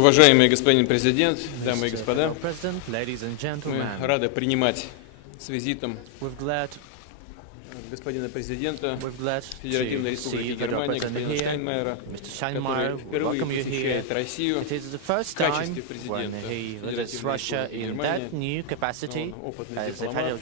Уважаемый господин президент, дамы и господа, мы мы рады принимать с визитом господина президента Федеративной Республики Германии, господина Штайнмайера, который впервые посещает Россию в качестве президента Федеративной Республики Германии. Он опытный дипломат,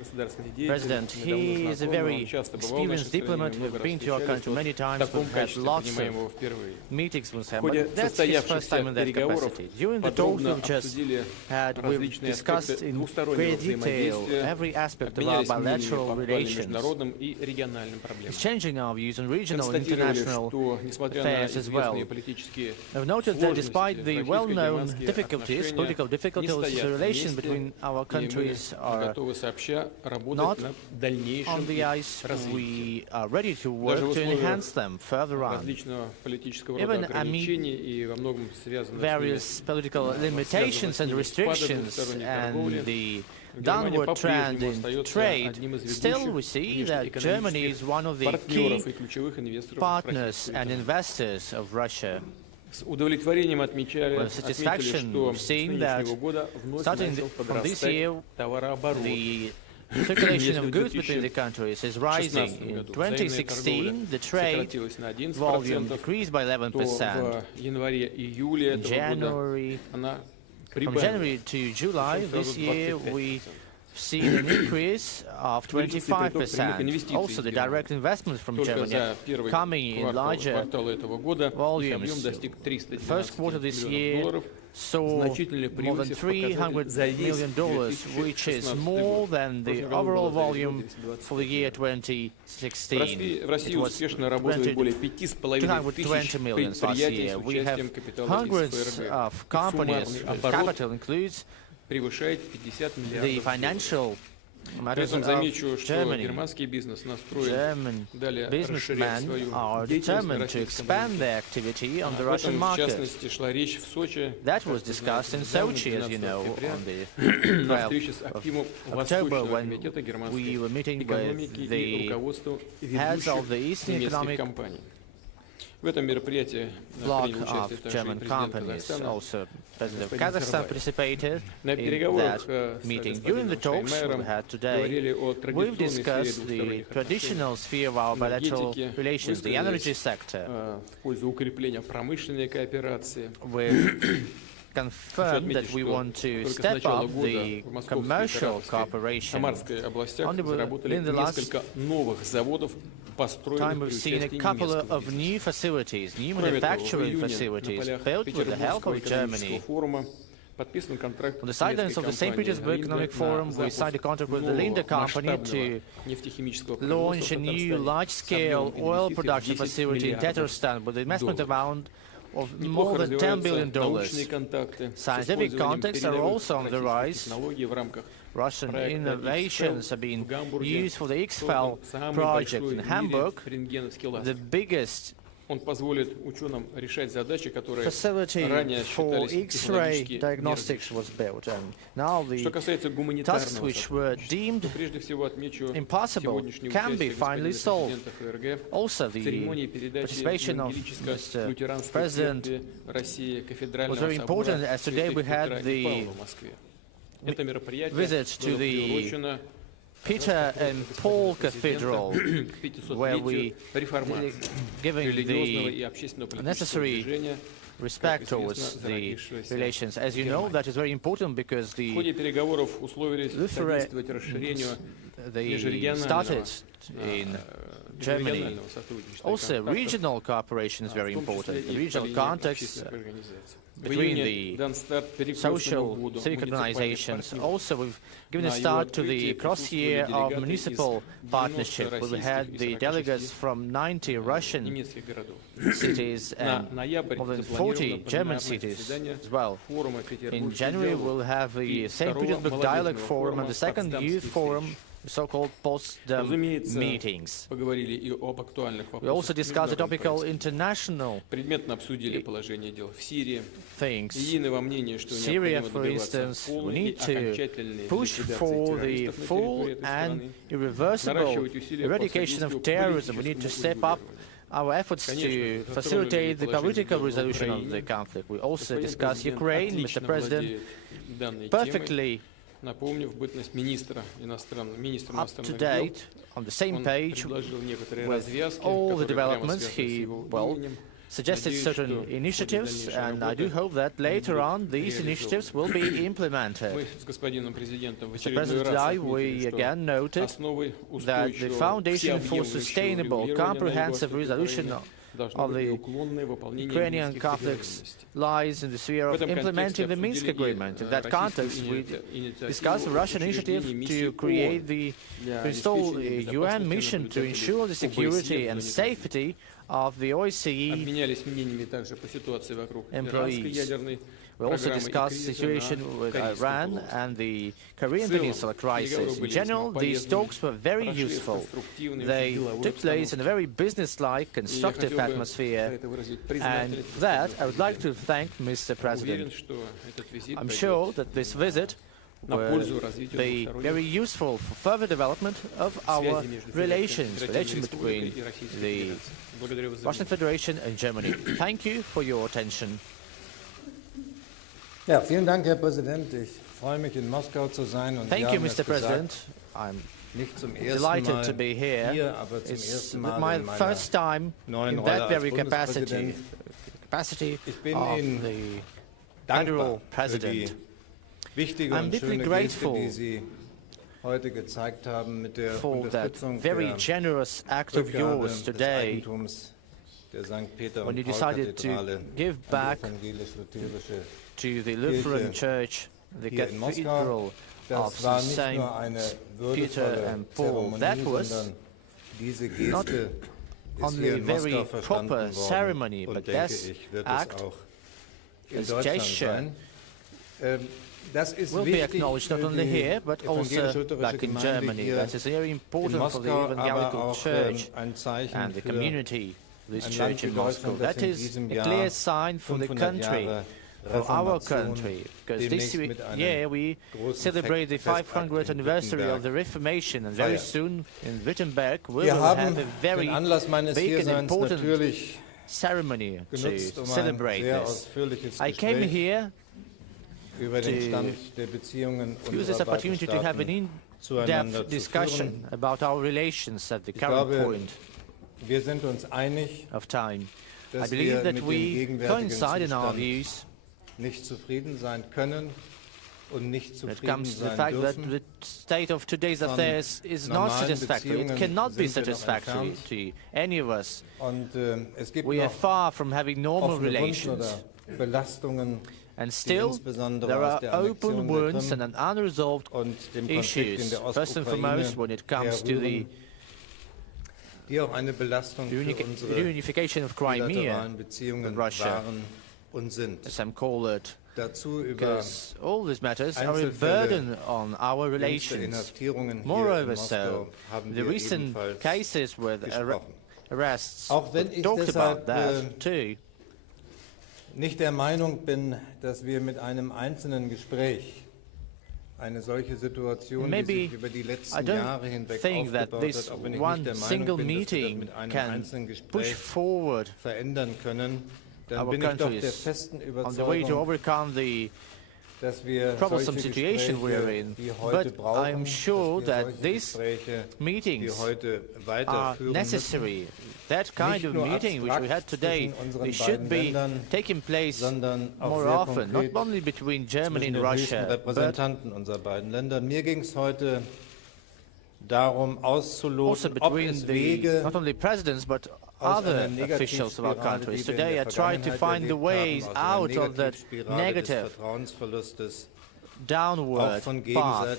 государственный President, деятель, he is a very часто бывал в нашей experienced стране, diplomat. много We've раз been to your country many встречались. В times. таком We've had качестве lots принимаем of его впервые. meetings with В him, ходе but that's his first time состоявшихся in that переговоров capacity. During the talks подробно we've just обсудили had, we've различные discussed аспекты in двустороннего great detail взаимодействия, every aspect of our обменялись мнениями bilateral по актуальным relations, международным и региональным проблемам. exchanging our views on regional and Констатировали, international что, несмотря на affairs as well. известные политические I've noted that despite сложности, the well-known российско-германские difficulties, отношения political не difficulties, стоят the на relations месте, between our и countries мы are готовы сообща работать not над дальнейшим on the их ice. развитием. We are ready to work Даже в to условиях enhance them further on. различного политического Even рода ограничений и во многом связанных Various political limitations and restrictions and the downward trend in trade, still we see that Germany is one of the key partners and investors of Russia. С удовлетворением With satisfaction, что we've с seen that нынешнего года вновь starting начал from this подрастать year, товарооборот. the circulation of goods between the countries is rising. In 2016, the trade volume decreased by 11%. In January, from January to July this year, we've seen an increase of 25%. Also, the direct investments from Germany are coming in larger volumes. The first quarter this year saw more than $300 million, which is more than the overall volume for the year 2016. It was 220 million last year. We have hundreds of companies whose capital includes the financial matters of Germany. German businessmen are determined to expand their activity on the Russian market. That was discussed in Sochi, as you know, on the 12th of October, when we were meeting with the heads of the Eastern Economic bloc of German companies. Also, President of Kazakhstan participated in that meeting. During the talks we had today, we've discussed the traditional sphere of our bilateral relations, the energy sector. We've confirmed that we want to step up the commercial cooperation. Only in the last time we've seen a couple of new facilities, new manufacturing facilities built with the help of Germany. On the sidelines of the St. Petersburg Economic Forum, we signed a contract with the Linde company to launch a new large-scale oil production facility in Tatarstan with an investment amount of more than $10 billion. Scientific contacts are also on the rise. Russian innovations are being used for the X-FEL project in Hamburg, the biggest facility for X-ray diagnostics was built, and now the tasks which were deemed impossible can be finally solved. Also, the participation of Mr. President was very important, as today we had the visit to the Peter and Paul Cathedral, where we giving the necessary respect towards the relations. As you know, that is very important because they started in Germany. Also, regional cooperation is very important. The regional context between the social civic organizations. Also, we've given a start to the cross-year of municipal partnership. We had the delegates from 90 Russian cities and more than 40 German cities as well. In January, we'll have the St. Petersburg Dialogue Forum and the second Youth Forum, so-called Potsdam meetings. We also discussed the topical international things. Syria, for instance, we need to push for the full and irreversible eradication of terrorism. We need to step up our efforts to facilitate the political resolution of the conflict. We also discuss Ukraine, Mr. President, perfectly up to date, on the same page with all the developments. He, suggested certain initiatives, and I do hope that later on these initiatives will be implemented. Mr. President and I, we again noted that the foundation for sustainable, comprehensive resolution of the Ukrainian conflicts lies in the sphere of implementing the Minsk Agreement. In that context, we discussed the Russian initiative to install a UN mission to ensure the security and safety of the OSCE employees. We also discussed the situation with Iran and the Korean Peninsula crisis. In general, these talks were very useful. They took place in a very business-like, constructive atmosphere, and that I would like to thank Mr. President. I'm sure that this visit will be very useful for further development of our relations between the Russian Federation and Germany. Thank you for your attention. Ja, vielen Dank, Herr Präsident. Ich freue mich, in Moskau zu sein. Und Thank you, Mr. President. I'm delighted to be here. It's my first time in that very capacity of the Federal President. I'm deeply grateful for that very generous act of yours today when you decided to give back to the Lutheran Church the Cathedral of St. Peter and Paul. That was not only a very proper ceremony, but this act, this gesture, will be acknowledged not only here, but also back in Germany. That is very important for the Evangelical Church and the community, this church in Moscow. That is a clear sign for the country, for our country, because this year we celebrate the 500th anniversary of the Reformation, and very soon in Wittenberg we will have a very big and important ceremony to celebrate this. I came here to use this opportunity to have an in-depth discussion about our relations at the current point of time. I believe that we coincide in our views when it comes to the fact that the state of today's affairs is not satisfactory. It cannot be satisfactory to any of us. We are far from having normal relations. And still, there are open wounds and unresolved issues, first and foremost when it comes to the reunification of Crimea with Russia, as some call it, because all these matters are a burden on our relations. Moreover, the recent cases with arrests talked about that too. Nicht der Meinung bin, dass wir mit einem einzelnen Gespräch eine solche Situation, die sich über die letzten Jahre hinweg aufgebaut hat, auch wenn ich nicht der Meinung bin, dass wir das mit einem einzelnen Gespräch verändern können, dann bin ich doch der festen Überzeugung, dass wir solche Gespräche wie heute brauchen, dass wir Gespräche wie heute weiterführen müssen. That kind of meeting which we had today, they should be taking place more often, not only between Germany and Russia, but Mir ging es heute darum, auszuloten, ob es Wege not only presidents but other officials of our countries. Today I tried to find the ways out of that negative, downward path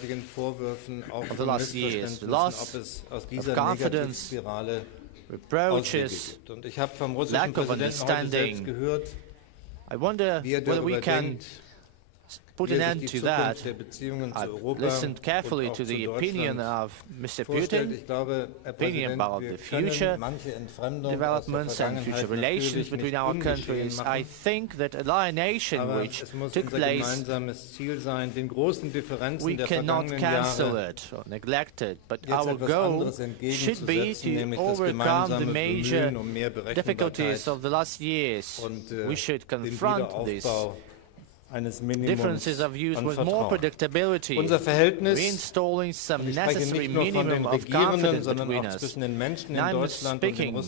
of the last years, the loss of confidence, reproaches, lack of understanding. I wonder whether we can put an end to that. I've listened carefully to the opinion of Mr. Putin, opinion about the future developments and future relations between our countries. I think that alienation which took place, we cannot cancel it or neglect it, but our goal should be to overcome the major difficulties of the last years. We should confront these differences of views with more predictability, reinstalling some necessary minimum of confidence between us. And I'm speaking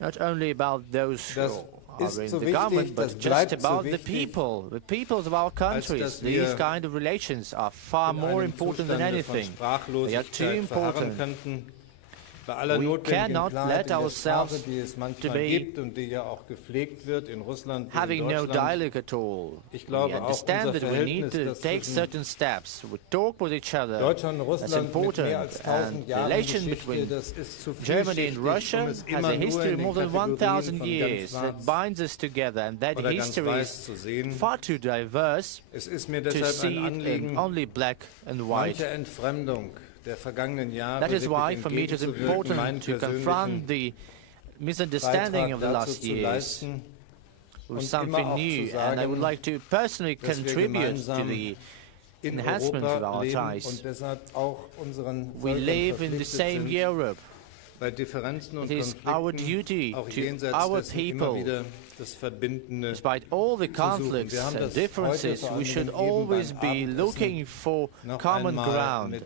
not only about those who are in the government, but just about the peoples of our countries. These kind of relations are far more important than anything. They are too important. We cannot let ourselves to be having no dialogue at all. We understand that we need to take certain steps. We talk with each other. That's important. And the relation between Germany and Russia has a history of more than 1,000 years that binds us together, and that history is far too diverse to see it in only black and white. That is why, for me, it is important to confront the misunderstanding of the last years with something new. And I would like to personally contribute to the enhancement of our ties. We live in the same Europe. It is our duty to our people. Despite all the conflicts and differences, we should always be looking for common ground.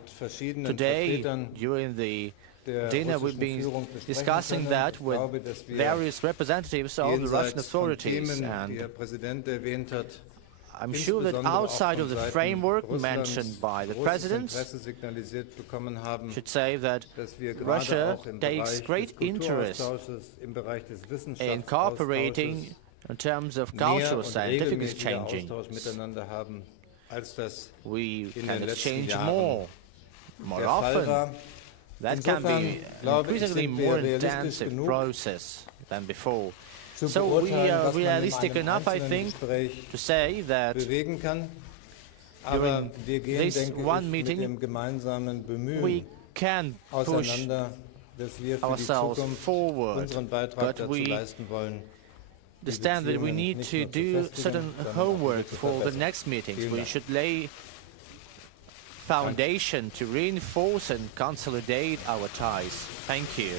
Today, during the dinner, we've been discussing that with various representatives of the Russian authorities, and I'm sure that outside of the framework mentioned by the President, should say that Russia takes great interest in cooperating in terms of cultural scientific exchanging. We can exchange more often. That can be an increasingly more intensive process than before. So we are realistic enough, I think, to say that during this one meeting we can push ourselves forward, but we understand that we need to do certain homework for the next meetings. We should lay foundation to reinforce and consolidate our ties. Thank you.